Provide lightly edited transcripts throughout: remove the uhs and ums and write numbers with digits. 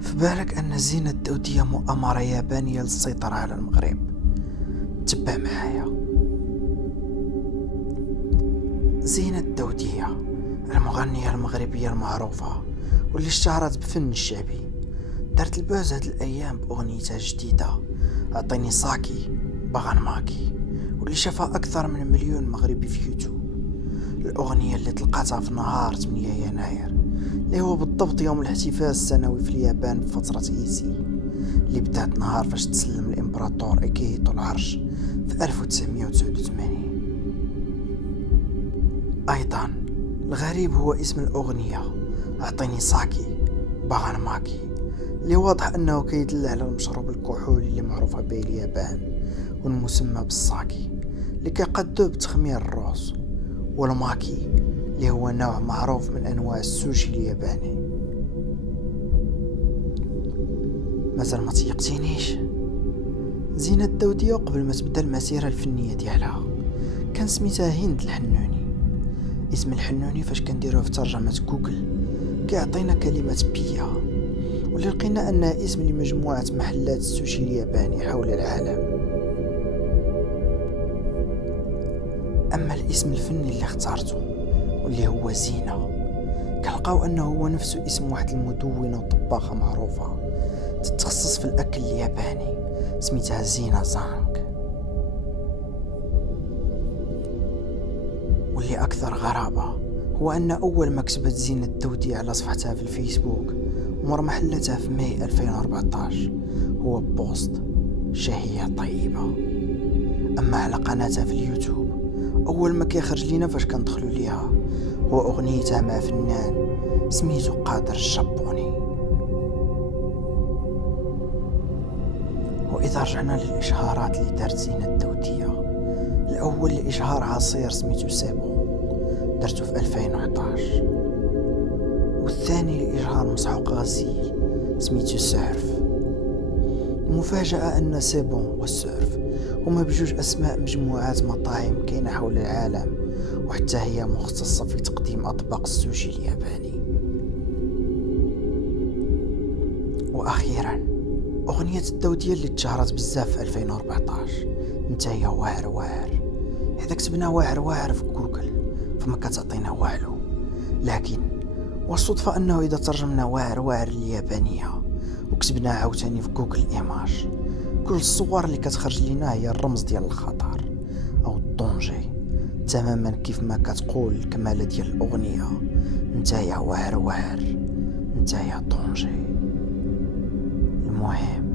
في بالك أن الزينة الدودية مؤامرة يابانية للسيطرة على المغرب؟ تبع معايا. زينة الدودية المغنية المغربية المعروفة واللي اشتهرت بفن الشعبي دارت البوز هاد الأيام بأغنيتها الجديدة أعطيني ساكي باغا ماكي، واللي شافها أكثر من 1,000,000 مغربي في يوتيوب. الأغنية اللي تلقاتها في نهار 8 يناير اللي هو بالضبط يوم الاحتفال السنوي في اليابان بفترة إيسي، اللي بدات نهار فاش تسلم الإمبراطور أكيهيتو العرش في 1989. أيضا الغريب هو اسم الأغنية أعطيني ساكي باغا ماكي، اللي واضح أنه كيدل على المشروب الكحولي اللي معروفة به اليابان والمسمى بالساكي، اللي كيقدوه بتخمير الروز، والماكي اللي هو نوع معروف من أنواع السوشي الياباني. مازال ما تيقتينيش؟ زينة الدودية قبل ما تبدا المسيرة الفنية ديالها كان سميتها هند الحنوني. اسم الحنوني فاش كنديروه في ترجمة جوجل كيعطينا كلمة بيا، واللي لقينا انها اسم لمجموعة محلات السوشي الياباني حول العالم. اما الاسم الفني اللي اختارته واللي هو زينة، كنلقاو انه هو نفسه اسم واحد المدونة وطباخة معروفة تتخصص في الاكل الياباني سميتها زينة زانغ. واللي اكثر غرابة هو ان اول ما كتبت زينة الدودية على صفحتها في الفيسبوك ومر محلتها في ماي 2014 هو بوست شهية طيبة. اما على قناتها في اليوتيوب اول ما كيخرج لينا فاش كندخلوا ليها هو اغنيتها مع فنان سميتو قادر الجابوني. واذا رجعنا للاشهارات اللي دارت زينة الدودية، الاول لاشهار عصير سميتو سيبو درتو في 2011، والثاني لاشهار مسحوق غسيل سميتو سيرف. المفاجأة ان سيبون والسيرف هما بجوج اسماء مجموعات مطاعم كاينة حول العالم، وحتى هي مختصة في تقديم اطباق السوشي الياباني. واخيرا اغنية الدودية اللي تشهرت بزاف في 2014 نتايا واعر واعر. اذا كتبنا واعر واعر في جوجل فما كتعطينا والو، لكن والصدفة انه اذا ترجمنا واعر واعر اليابانية وكتبنا عاوتاني في جوجل ايماج، كل الصور اللي كتخرج لنا هي الرمز ديال الخطر او الدونجي، تماما كيف ما كتقول الكمالة ديال الاغنية نتايا واعر واعر نتايا دونجي. المهم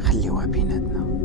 خليوها بيناتنا.